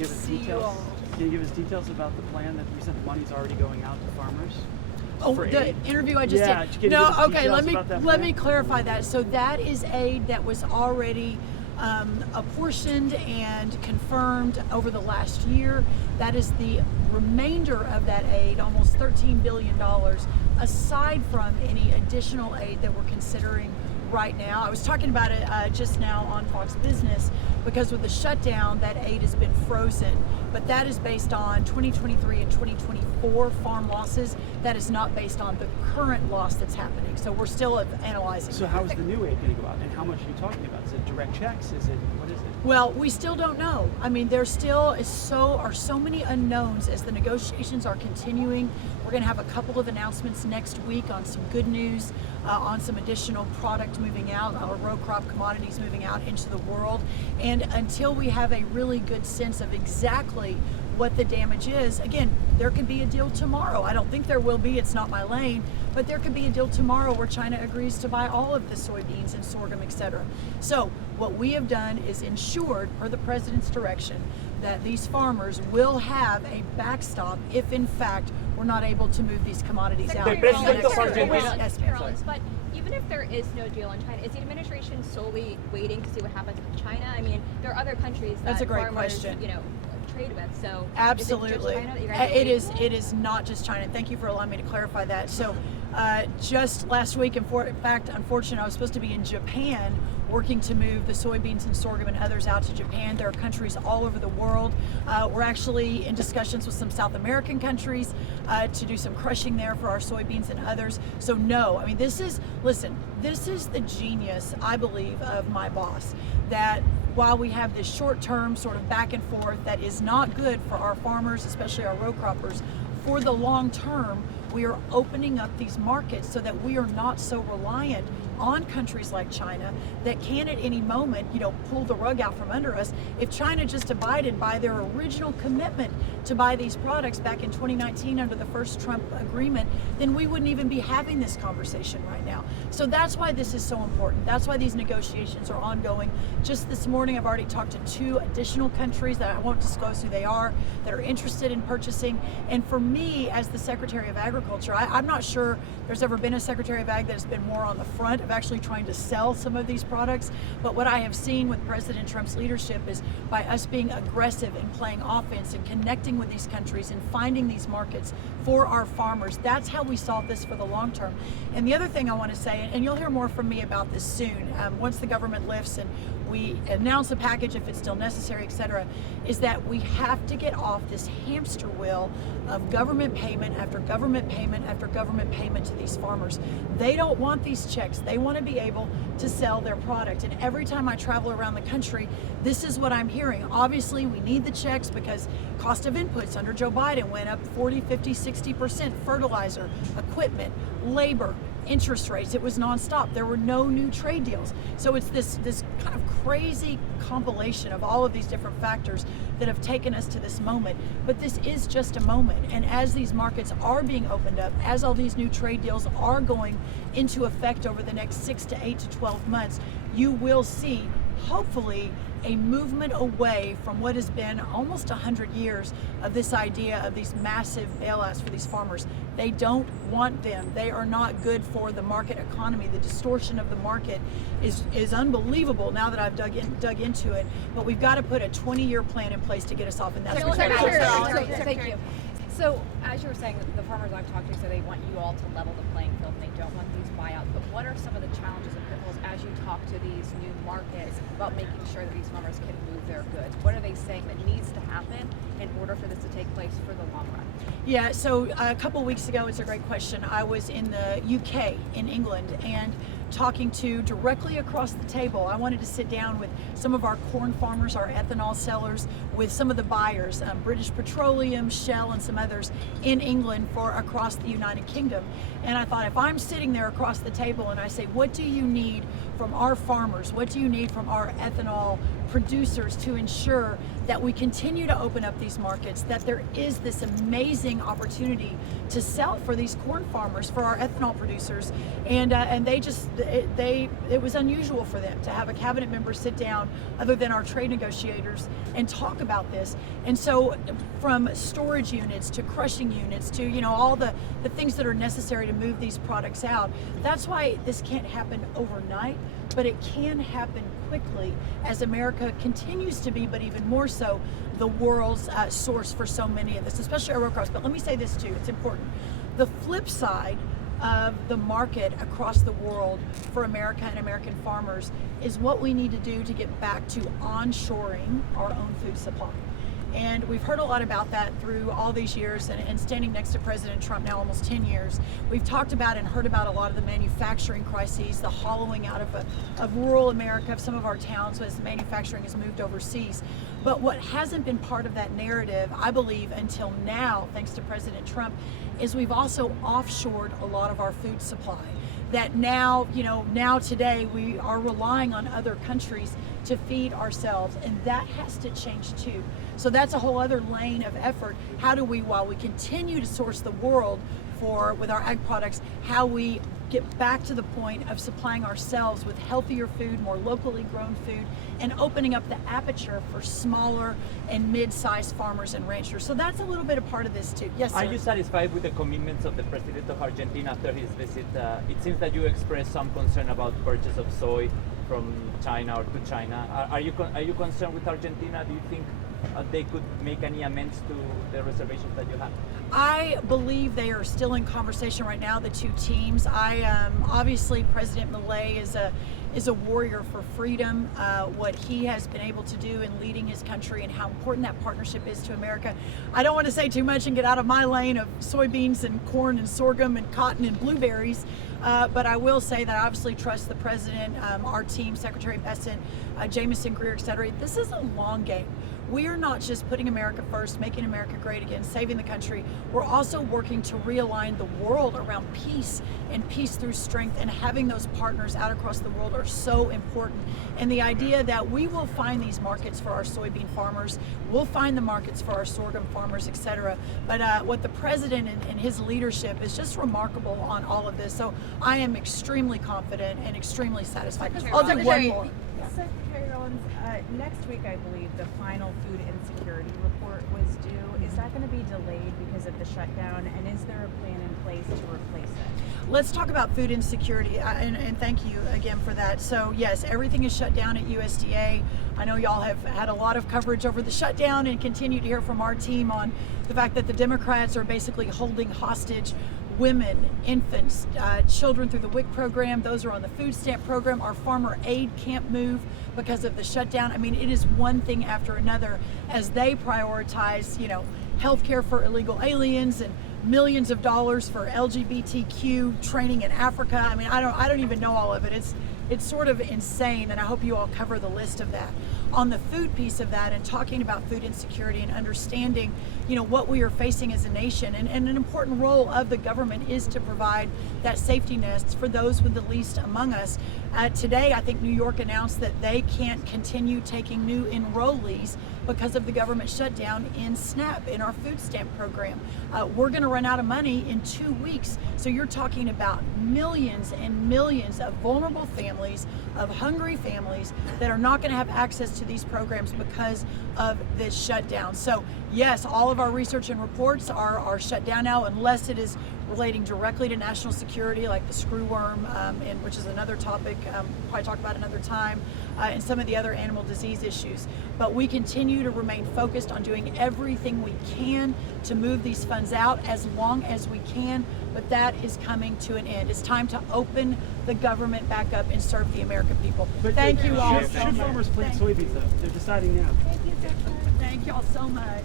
give us See you details? all. Can you give us details about the plan that you said the money's already going out to farmers? Oh, for the aid? interview I just Yeah, did. can you No, give us okay. details about that Let plan? me clarify that. So that is aid that was already apportioned and confirmed over the last year. That is the remainder of that aid, almost $13 billion, aside from any additional aid that we're considering right now. I was talking about it just now on Fox Business, because with the shutdown, that aid has been frozen. But that is based on 2023 and 2024 farm losses. That is not based on the current loss that's happening. So we're still analyzing. So how is the new aid going to go out, and how much are you talking about? Is it direct checks? Is it, what is it? Well, we still don't know. I mean, there still are so many unknowns as the negotiations are continuing. We're going to have a couple of announcements next week on some good news, on some additional product moving out, our row crop commodities moving out into the world. And until we have a really good sense of exactly what the damage is, again, there could be a deal tomorrow. I don't think there will be, it's not my lane, but there could be a deal tomorrow where China agrees to buy all of the soybeans and sorghum, etc. So what we have done is ensured, per the president's direction, that these farmers will have a backstop if in fact we're not able to move these commodities out. But even if there is no deal in China, is the administration solely waiting to see what happens with China? I mean, there are other countries that That's a great farmers, question. trade with. So Absolutely. is it just China that you guys are waiting for? It is not just China. Thank you for allowing me to clarify that. So just last week, in fact, unfortunately, I was supposed to be in Japan working to move the soybeans and sorghum and others out to Japan. There are countries all over the world. We're actually in discussions with some South American countries to do some crushing there for our soybeans and others. So no, I mean, this is the genius, I believe, of my boss, that while we have this short-term sort of back and forth that is not good for our farmers, especially our row croppers, for the long term, we are opening up these markets so that we are not so reliant on countries like China that can at any moment, pull the rug out from under us. If China just abided by their original commitment to buy these products back in 2019 under the first Trump agreement, then we wouldn't even be having this conversation right now. So that's why this is so important. That's why these negotiations are ongoing. Just this morning, I've already talked to 2 additional countries that I won't disclose who they are, that are interested in purchasing. And for me, as the Secretary of Agriculture, I'm not sure there's ever been a Secretary of Ag that has been more on the front of actually trying to sell some of these products. But what I have seen with President Trump's leadership is by us being aggressive and playing offense and connecting with these countries and finding these markets for our farmers. That's how we solve this for the long term. And the other thing I want to say, and you'll hear more from me about this soon, once the government lifts and we announce a package if it's still necessary, etc., is that we have to get off this hamster wheel of government payment after government payment after government payment to these farmers. They don't want these checks. They want to be able to sell their product. And every time I travel around the country, this is what I'm hearing. Obviously, we need the checks because cost of inputs under Joe Biden went up 40, 50, 60%. Fertilizer, equipment, labor, interest rates, it was nonstop. There were no new trade deals. So it's this kind of crazy compilation of all of these different factors that have taken us to this moment. But this is just a moment. And as these markets are being opened up, as all these new trade deals are going into effect over the next 6 to 8 to 12 months, you will see, hopefully, a movement away from what has been almost 100 years of this idea of these massive bailouts for these farmers. They don't want them. They are not good for the market economy. The distortion of the market is unbelievable now that I've dug into it. But we've got to put a 20-year plan in place to get us off, and that's what we're doing. Thank you. So, as you were saying, the farmers I've talked to say they want you all to level the playing field and they don't want these buyouts. But what are some of the challenges and pitfalls as you talk to these new markets about making sure that these farmers can move their goods? What are they saying that needs to happen in order for this to take place for the long run? Yeah, so a couple weeks ago, it's a great question. I was in the UK, in England, and talking to directly across the table. I wanted to sit down with some of our corn farmers, our ethanol sellers, with some of the buyers, British Petroleum, Shell, and some others in England for across the United Kingdom. And I thought, if I'm sitting there across the table and I say, what do you need from our farmers? What do you need from our ethanol producers to ensure that we continue to open up these markets, that there is this amazing opportunity to sell for these corn farmers, for our ethanol producers, and it was unusual for them to have a cabinet member sit down, other than our trade negotiators, and talk about this. And so, from storage units to crushing units to all the things that are necessary to move these products out. That's why this can't happen overnight, but it can happen quickly as America continues to be, but even more so, the world's source for so many of this, especially our row crops. But let me say this too, it's important. The flip side of the market across the world for America and American farmers is what we need to do to get back to onshoring our own food supply. And we've heard a lot about that through all these years, and standing next to President Trump now almost 10 years. We've talked about and heard about a lot of the manufacturing crises, the hollowing out of rural America, of some of our towns as manufacturing has moved overseas. But what hasn't been part of that narrative, I believe, until now, thanks to President Trump, is we've also offshored a lot of our food supply. That now today we are relying on other countries to feed ourselves, and that has to change too. So that's a whole other lane of effort. How do we, while we continue to source the world with our ag products, how we get back to the point of supplying ourselves with healthier food, more locally grown food, and opening up the aperture for smaller and mid-sized farmers and ranchers. So that's a little bit a part of this too. Yes, sir. Are you satisfied with the commitments of the President of Argentina after his visit? It seems that you expressed some concern about purchase of soy from China or to China. Are you concerned with Argentina? Do you think they could make any amends to the reservations that you have? I believe they are still in conversation right now, the two teams. Obviously President Milei is a warrior for freedom. What he has been able to do in leading his country and how important that partnership is to America. I don't want to say too much and get out of my lane of soybeans and corn and sorghum and cotton and blueberries, but I will say that I obviously trust the president, our team, Secretary Besson, Jamison Greer, etc. This is a long game. We are not just putting America first, making America great again, saving the country. We're also working to realign the world around peace and peace through strength, and having those partners out across the world are so important. And the idea that we will find these markets for our soybean farmers, we'll find the markets for our sorghum farmers, etc. But what the president and his leadership is just remarkable on all of this. So I am extremely confident and extremely satisfied. I'll do one more. Secretary Rollins, next week, I believe, the final food insecurity report was due. Is that going to be delayed because of the shutdown? And is there a plan in place to replace it? Let's talk about food insecurity, and thank you again for that. So yes, everything is shut down at USDA. I know y'all have had a lot of coverage over the shutdown and continue to hear from our team on the fact that the Democrats are basically holding hostage women, infants, children through the WIC program. Those are on the food stamp program. Our farmer aid can't move because of the shutdown. I mean, it is one thing after another as they prioritize, health care for illegal aliens and millions of dollars for LGBTQ training in Africa. I mean, I don't even know all of it. It's sort of insane, and I hope you all cover the list of that. On the food piece of that, and talking about food insecurity and understanding, what we are facing as a nation, and an important role of the government is to provide that safety nest for those with the least among us. Today, I think New York announced that they can't continue taking new enrollees because of the government shutdown in SNAP, in our food stamp program. We're going to run out of money in 2 weeks. So you're talking about millions and millions of vulnerable families, of hungry families that are not going to have access to these programs because of this shutdown. So yes, all of our research and reports are shut down now, unless it is relating directly to national security, like the screwworm, which is another topic we'll probably talk about another time, and some of the other animal disease issues. But we continue to remain focused on doing everything we can to move these funds out as long as we can, but that is coming to an end. It's time to open the government back up and serve the American people. But Thank you all should so much. farmers plant soybeans though? They're deciding now. Thank you all so much.